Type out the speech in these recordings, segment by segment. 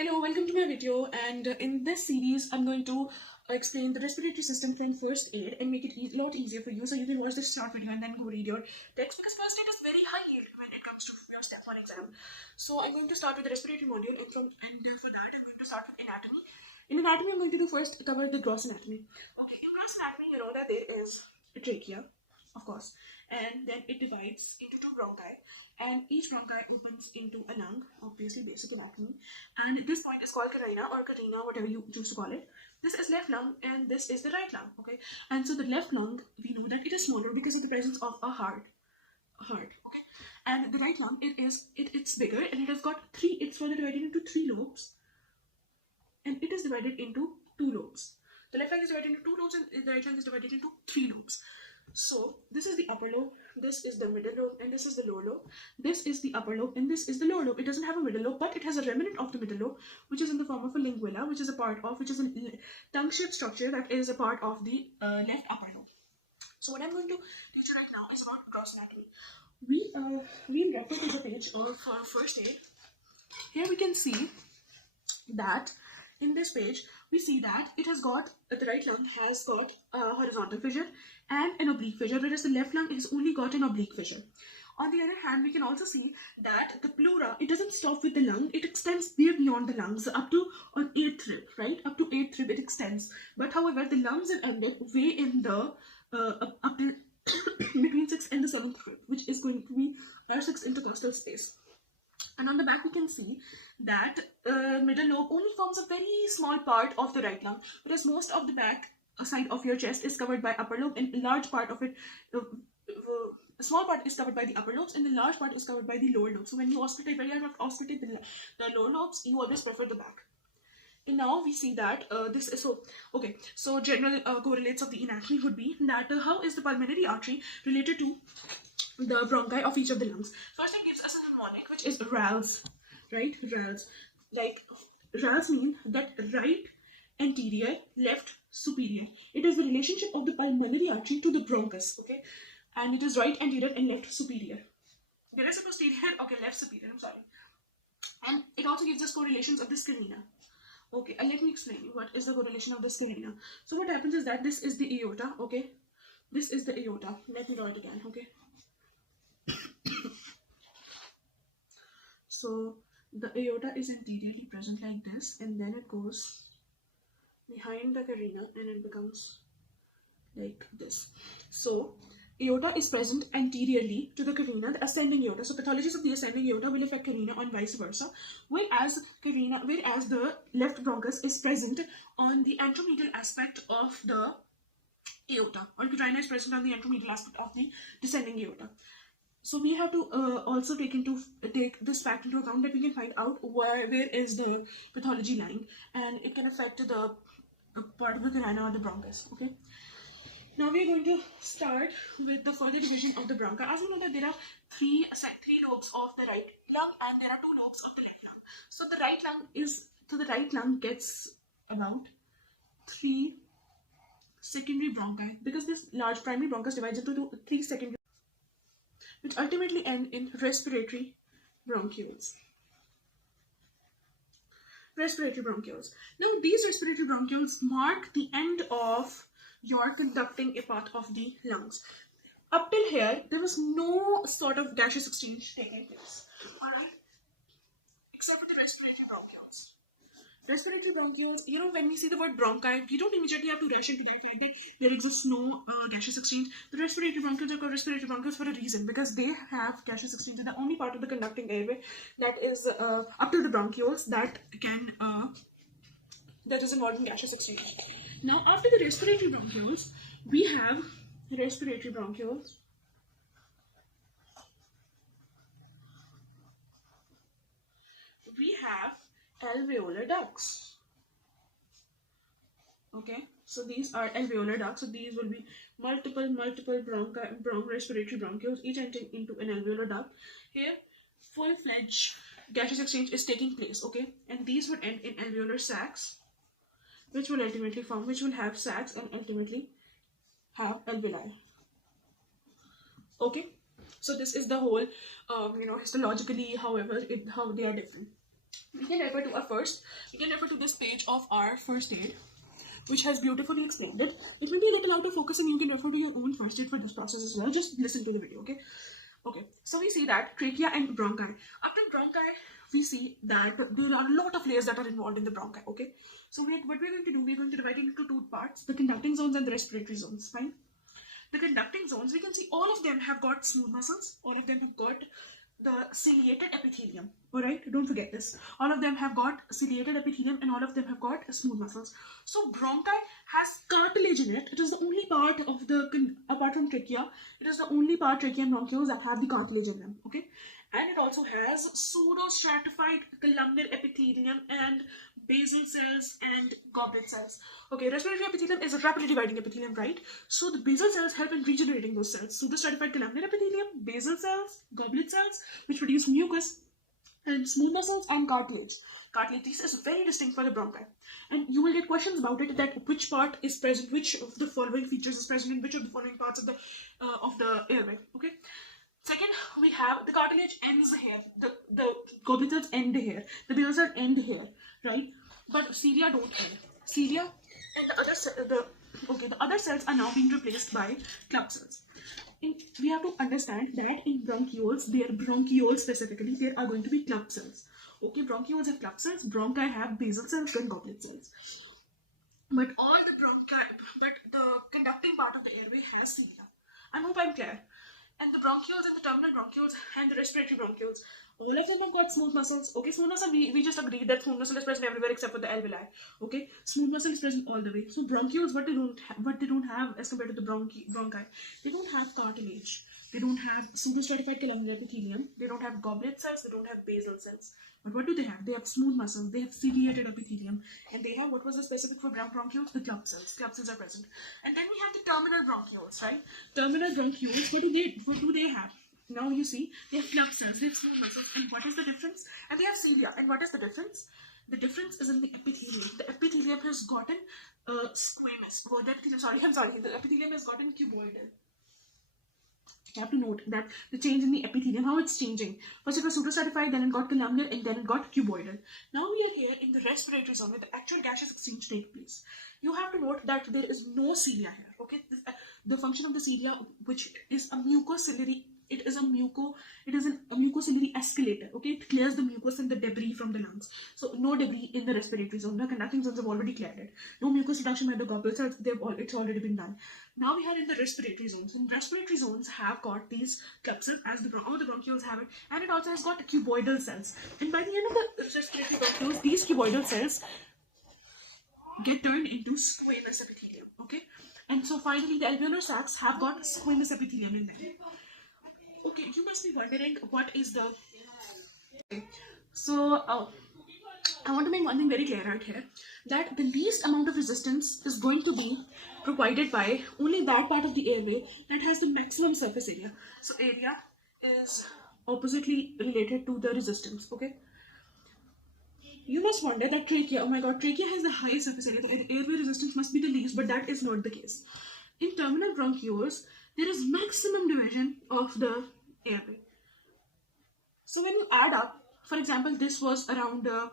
Hello, welcome to my video, and in this series I'm going to explain the respiratory system from first aid and make it a lot easier for you, so you can watch this short video and then go read your text, because first aid is very high yield when it comes to your step 1 exam. So I'm going to start with the respiratory module, and for that I'm going to start with anatomy. In anatomy I'm going to do first cover the gross anatomy. Okay, in gross anatomy you know that there is a trachea, of course, and then it divides into two bronchi, and each bronchi opens into a lung, obviously basic anatomy, and this point is called carina or carina, whatever you choose to call it. This is left lung and this is the right lung. Okay, and so the left lung, we know that it is smaller because of the presence of a heart. Okay, and the right lung, it's bigger, and it has got it's further divided into three lobes, and it is divided into two lobes. The left lung is divided into two lobes and the right lung is divided into three lobes. So this is the upper lobe, this is the middle lobe, and this is the lower lobe. This is the upper lobe and this is the lower lobe. It doesn't have a middle lobe, but it has a remnant of the middle lobe, which is in the form of a linguella, which is a tongue-shaped structure that is a part of the left upper lobe. So what I'm going to teach you right now is about gross anatomy. We refer to the page of first aid. Here we can see that in this page we see that it has got the right lung has got a horizontal fissure and an oblique fissure, whereas the left lung has only got an oblique fissure. On the other hand, we can also see that the pleura, it doesn't stop with the lung, it extends way beyond the lungs up to an 8th rib, right? Up to 8th rib it extends. But however, the lungs are ended way in the up to between 6th and the 7th rib, which is going to be our 6th intercostal space. And on the back we can see that middle lobe only forms a very small part of the right lung, whereas most of the back side of your chest is covered by upper lobe, and a large part of it, a small part is covered by the upper lobes and the large part is covered by the lower lobes. So when you auscultate, when you have to auscultate the lower lobes, you always prefer the back. And now we see that this is so general correlates of the anatomy would be that how is the pulmonary artery related to the bronchi of each of the lungs. First it gives us a mnemonic, which is RALS, right? RALS. Like RALS mean that right anterior, left superior. It is the relationship of the pulmonary artery to the bronchus, okay? And it is right anterior and left superior. There is a posterior, okay, left superior, I'm sorry. And it also gives us correlations of the carina. Okay, and let me explain you what is the correlation of the carina. So what happens is that this is the aorta, okay? This is the aorta. Let me draw it again, okay? So the aorta is anteriorly present like this, and then it goes behind the carina and it becomes like this. So aorta is present anteriorly to the carina, the ascending aorta. So pathologies of the ascending aorta will affect carina and vice versa, whereas the left bronchus is present on the anteromedial aspect of the aorta, or carina is present on the anteromedial aspect of the descending aorta. So we have to also take this fact into account, that we can find out where is the pathology lying, and it can affect the part of the carina or the bronchus. Okay. Now we are going to start with the further division of the bronchi. As you know that there are three lobes of the right lung and there are 2 lobes of the left lung. So the right lung gets about 3 secondary bronchi, because this large primary bronchus divides into 3 secondary, which ultimately end in respiratory bronchioles. Respiratory bronchioles. Now these respiratory bronchioles mark the end of your conducting a part of the lungs. Up till here, there was no sort of gaseous exchange taking place, alright? Except for the respiratory bronchioles. Respiratory bronchioles, you know, when we see the word bronchi, we don't immediately have to rush into that fact that there exists no gaseous exchange. The respiratory bronchioles are called respiratory bronchioles for a reason, because they have gaseous exchange in the only part of the conducting airway that is up to the bronchioles that is involved in gaseous exchange. Now, after the respiratory bronchioles, we have respiratory bronchioles. We have alveolar ducts. Okay, so these are alveolar ducts. So these will be multiple respiratory bronchioles, each entering into an alveolar duct. Here, full-fledged gaseous exchange is taking place. Okay, and these would end in alveolar sacs, which will have sacs and ultimately have alveoli. Okay, so this is the whole, histologically, how they are different. we can refer to this page of our first aid, which has beautifully explained it. It will be a little out of focus and you can refer to your own first aid for this process as well. Just listen to the video, okay? Okay, so we see that trachea and bronchi. After bronchi, we see that there are a lot of layers that are involved in the bronchi, okay? So what we're going to do, we're going to divide it into two parts, the conducting zones and the respiratory zones, fine? The conducting zones, we can see all of them have got smooth muscles, all of them have got the ciliated epithelium. Alright, don't forget this. All of them have got ciliated epithelium and all of them have got smooth muscles. So bronchi has cartilage in it. It is the only part of the, apart from trachea, it is the only part, trachea and bronchioles, that have the cartilage in them. Okay, and it also has pseudo-stratified columnar epithelium and basal cells and goblet cells. Okay, respiratory epithelium is a rapidly dividing epithelium, right? So the basal cells help in regenerating those cells. Pseudo-stratified columnar epithelium, basal cells, goblet cells, which produce mucus, and smooth muscles and cartilage. Cartilage, this is very distinct for the bronchi. And you will get questions about it, that which part is present, which of the following features is present in which of the following parts of the airway. Okay. Second, we have the cartilage ends here. The goblet cells end here. The basal cells end here, right? But cilia don't end. Cilia and the other cells are now being replaced by club cells. We have to understand that in bronchioles specifically, there are going to be club cells. Okay, bronchioles have club cells, bronchi have basal cells and goblet cells. But the conducting part of the airway has cilia. I hope I'm clear. And the bronchioles and the terminal bronchioles and the respiratory bronchioles, all of them have got smooth muscles. Okay, smooth muscle, we just agreed that smooth muscle is present everywhere except for the alveoli. Okay, smooth muscle is present all the way. So bronchioles, what they don't have as compared to the bronchi, they don't have cartilage. They don't have pseudostratified columnar epithelium. They don't have goblet cells. They don't have basal cells. But what do they have? They have smooth muscles. They have ciliated epithelium, and they have, what was the specific for bronchioles? The club cells. Club cells are present. And then we have the terminal bronchioles, right? Terminal bronchioles. What do they have? Now you see, they have club cells, they have smooth muscles, and what is the difference? And they have cilia, and what is the difference? The difference is in the epithelium. The epithelium has gotten squamous. The epithelium has gotten cuboidal. You have to note that the change in the epithelium, how it's changing. First it was pseudostratified, then it got columnar, and then it got cuboidal. Now we are here in the respiratory zone where the actual gaseous exchange takes place. You have to note that there is no cilia here. Okay, the function of the cilia, which is a mucociliary. It is a mucociliary escalator. Okay, it clears the mucus and the debris from the lungs. So no debris in the respiratory zone. The conducting zones have already cleared it. No mucus reduction by the goblet cells. It's already been done. Now we are in the respiratory zones. And respiratory zones have got these club cells, as all the bronchioles have it, and it also has got cuboidal cells. And by the end of the respiratory bronchioles, these cuboidal cells get turned into squamous epithelium. Okay, and so finally the alveolar sacs have got squamous epithelium in them. Okay, you must be wondering what is the... Okay. So, I want to make one thing very clear right here, that the least amount of resistance is going to be provided by only that part of the airway that has the maximum surface area. So, area is oppositely related to the resistance, okay? You must wonder that trachea, oh my god, trachea has the highest surface area, the airway resistance must be the least, but that is not the case. In terminal bronchioles, there is maximum division of the airway. So when you add up, for example, this was around 2.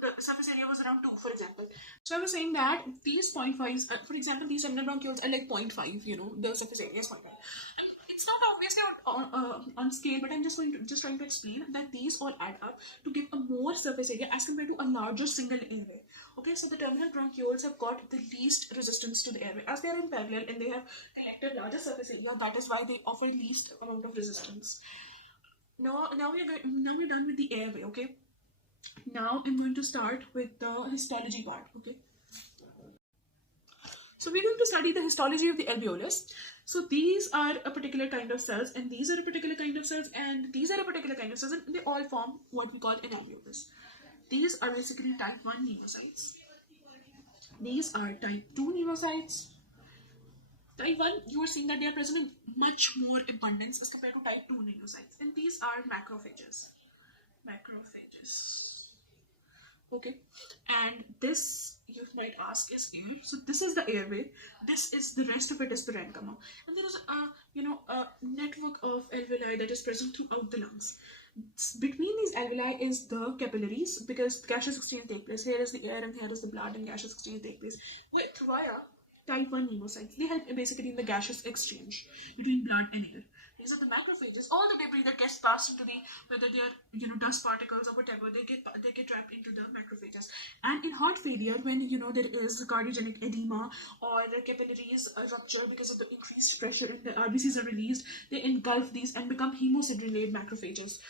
The surface area was around 2, for example. So I was saying that these 0.5s, for example, these terminal bronchioles are like 0.5, you know, the surface area is 0.5. And it's not obviously on scale, but I'm just trying to explain that these all add up to give a more surface area as compared to a larger single airway. Okay, so the terminal bronchioles have got the least resistance to the airway, as they are in parallel and they have collected larger surface area. That is why they offer least amount of resistance. Now we're done with the airway. Okay, now I'm going to start with the histology part. Okay, so we're going to study the histology of the alveolus. So these are a particular kind of cells, and these are a particular kind of cells, and these are a particular kind of cells, and they all form what we call an alveolus. These are basically type 1 pneumocytes. These are type 2 pneumocytes. Type 1, you are seeing that they are present in much more abundance as compared to type 2 pneumocytes. And these are macrophages. Okay. And this, you might ask is air. So this is the airway. This is the rest of it is parenchyma, and there is a network of alveoli that is present throughout the lungs. Between these alveoli is the capillaries, because gaseous exchange take place. Here is the air and here is the blood, and gaseous exchange take place via type 1 pneumocytes. They help basically in the gaseous exchange between blood and air. These are the macrophages. All the debris that gets passed into the, whether they are dust particles or whatever, they get trapped into the macrophages. And in heart failure, when there is cardiogenic edema or the capillaries rupture because of the increased pressure, and the RBCs are released, they engulf these and become hemofibrillate macrophages.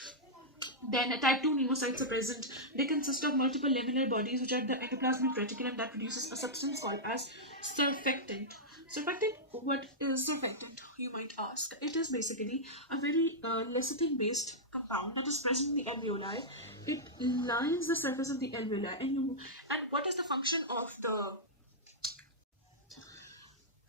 Then type 2 pneumocytes are present. They consist of multiple lamellar bodies which are the endoplasmic reticulum that produces a substance called as surfactant. Surfactant, what is surfactant, you might ask? It is basically a very lecithin-based compound that is present in the alveoli. It lines the surface of the alveoli, and what is the function of the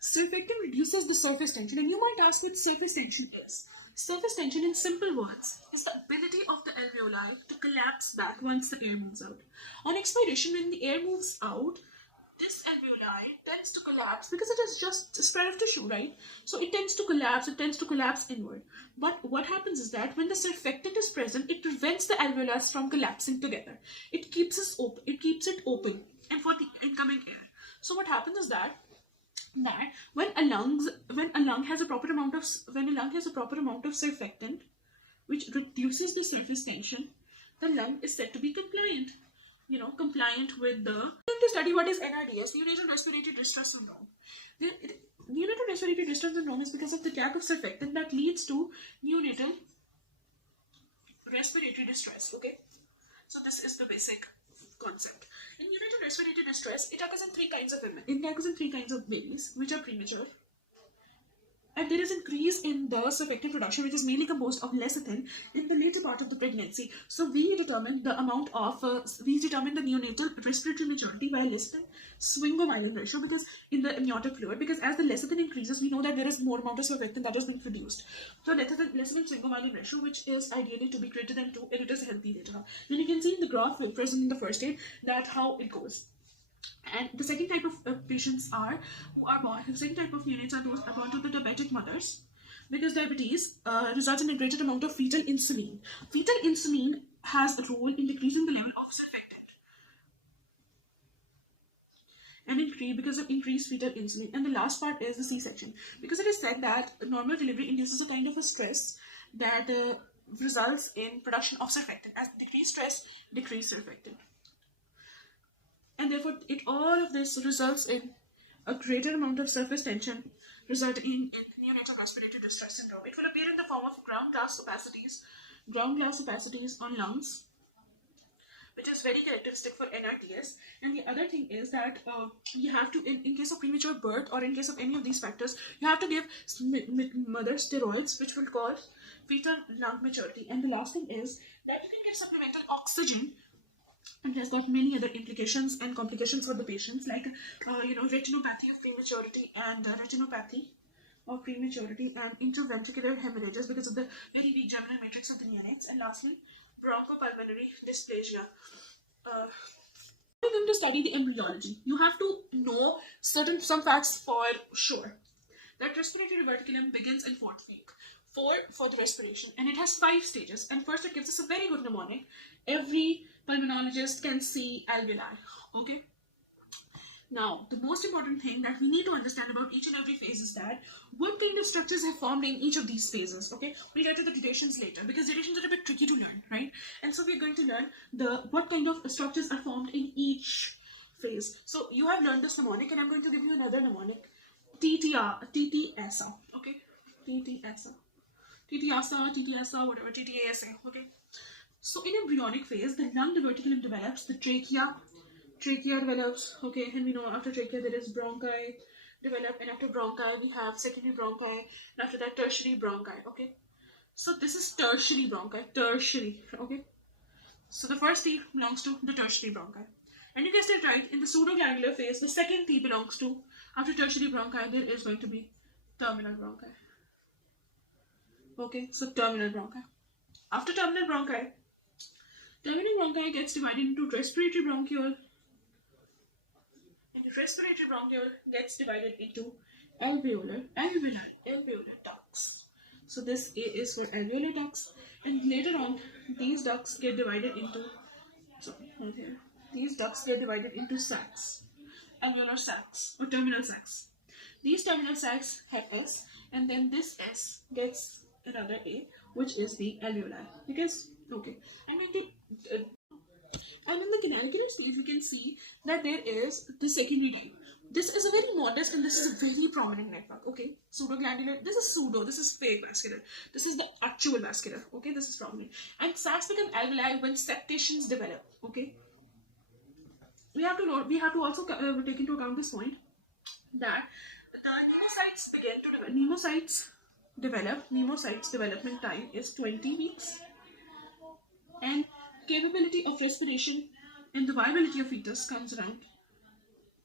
surfactant? Reduces the surface tension, and you might ask what surface tension is. Surface tension, in simple words, is the ability of the alveoli to collapse back once the air moves out. On expiration, when the air moves out, this alveoli tends to collapse because it is just a spread of tissue, right? So it tends to collapse inward. But what happens is that when the surfactant is present, it prevents the alveoli from collapsing together. It keeps it open and for the incoming air. So what happens is that when a lung has a proper amount of surfactant, which reduces the surface tension, the lung is said to be compliant. Compliant with the. Going to study what is NRDS, neonatal respiratory distress syndrome. Neonatal respiratory distress syndrome is because of the lack of surfactant that leads to neonatal respiratory distress. Okay, so this is the basic concept. In neonatal respiratory distress, it occurs in three kinds of women. It occurs in three kinds of babies, which are premature. And there is increase in the surfactant production, which is mainly composed of lecithin, in the later part of the pregnancy. So we determine the neonatal respiratory maturity by lecithin sphingomyelin ratio, because in the amniotic fluid, because as the lecithin increases, we know that there is more amount of surfactant that is being produced. So lecithin sphingomyelin ratio, which is ideally to be greater than 2, and it is healthy later. And you can see in the graph present in the first aid that how it goes. And the second type of patients the second type of neonates are those born to the diabetic mothers, because diabetes results in a greater amount of fetal insulin. Fetal insulin has a role in decreasing the level of surfactant, and because of increased fetal insulin. And the last part is the C-section, because it is said that normal delivery induces a kind of a stress that results in production of surfactant. As decreased stress, decreased surfactant. And therefore, all of this results in a greater amount of surface tension, resulting in neonatal respiratory distress syndrome. It will appear in the form of ground glass opacities on lungs, which is very characteristic for NRTS. And the other thing is that you have to, in case of premature birth or in case of any of these factors, you have to give mother steroids, which will cause fetal lung maturity. And the last thing is that you can give supplemental oxygen, and it has got many other implications and complications for the patients, like retinopathy of prematurity and intraventricular hemorrhages because of the very weak germinal matrix of the neonates. And lastly, bronchopulmonary dysplasia. We're going to study the embryology. You have to know some facts for sure. That respiratory reticulum begins in 4th week. 4 for the respiration, and it has 5 stages. And first, it gives us a very good mnemonic. Every pulmonologist can see alveoli. Okay. Now, the most important thing that we need to understand about each and every phase is that what kind of structures have formed in each of these phases. Okay, we'll get to the durations later, because durations are a bit tricky to learn, right? And so we're going to learn what kind of structures are formed in each phase. So you have learned this mnemonic, and I'm going to give you another mnemonic. TTSA. Okay, TTSA, whatever, TTASA. Okay. So in embryonic phase, the lung diverticulum develops, the trachea develops, okay, and we know after trachea there is bronchi develop, and after bronchi we have secondary bronchi, and after that tertiary bronchi, okay. So this is tertiary bronchi, okay. So the first T belongs to the tertiary bronchi. And you guessed it right, in the pseudoglandular phase, the second T belongs to, after tertiary bronchi, there is going to be terminal bronchi. Okay, so terminal bronchi. After terminal bronchi gets divided into respiratory bronchiole respiratory bronchiole gets divided into alveolar ducts. So this A is for alveolar ducts, and later on these ducts get divided into these ducts get divided into sacs, alveolar sacs or terminal sacs. These terminal sacs have S, and then this S gets another A, which is the alveoli. Because okay, I'm going to and in the canaliculated space, we can see that there is the secondary type. This is a very modest and this is a very prominent network. Okay, pseudoglandular. This is pseudo. This is fake vascular. This is the actual vascular. Okay, this is prominent. And sacs become alveoli when septations develop. Okay, we have to note. We have to also take into account this point that the pneumocystis develop. Pneumocystis development time is 20 weeks, and capability of respiration and the viability of fetus comes around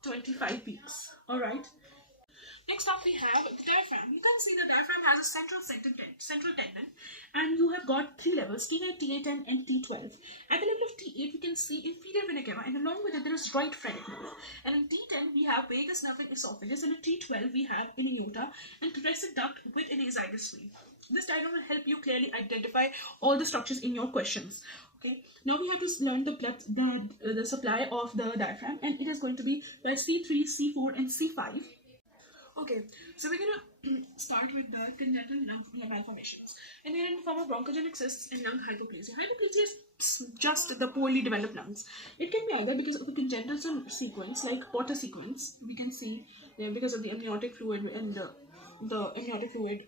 25 weeks. Alright. Next up we have the diaphragm. You can see the diaphragm has a central tendon, and you have got three levels, T9, T8, and T12. At the level of T8 we can see inferior vena cava, and along with it there is right phrenic nerve. And in T10 we have vagus nerve and esophagus, and in T12 we have aorta and thoracic duct with an azygous vein. This diagram will help you clearly identify all the structures in your questions. Okay, now we have to learn the supply of the diaphragm, and it is going to be by C3, C4, and C5. Okay, so we're gonna start with the congenital lung malformations, and they're in the form of bronchogenic cysts and lung hypoplasia. Hypoplasia is just the poorly developed lungs. It can be either because of a congenital sequence, like Potter sequence. We can see because of the amniotic fluid and the amniotic fluid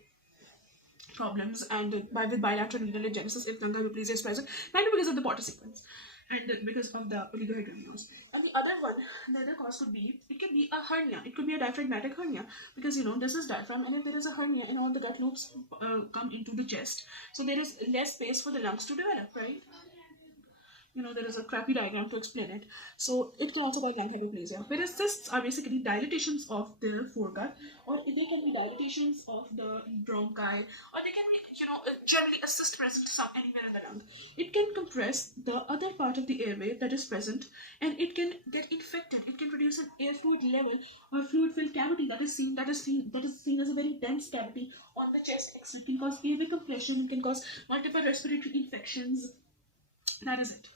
problems, and with bilateral renal agenesis if lung hypoplasia is present, and because of the Potter sequence, and because of the oligohydramnios. And the other cause could be, it can be a hernia. It could be a diaphragmatic hernia, because this is diaphragm, and if there is a hernia and all the gut loops come into the chest, so there is less space for the lungs to develop, right? There is a crappy diagram to explain it. So it can also cause lung hypoplasia. Whereas cysts are basically dilatations of the foregut, or they can be dilatations of the bronchi, or they can be, generally a cyst present anywhere in the lung. It can compress the other part of the airway that is present, and it can get infected. It can produce an air fluid level or fluid-filled cavity that is seen as a very dense cavity on the chest exit. It can cause airway compression. It can cause multiple respiratory infections. That is it.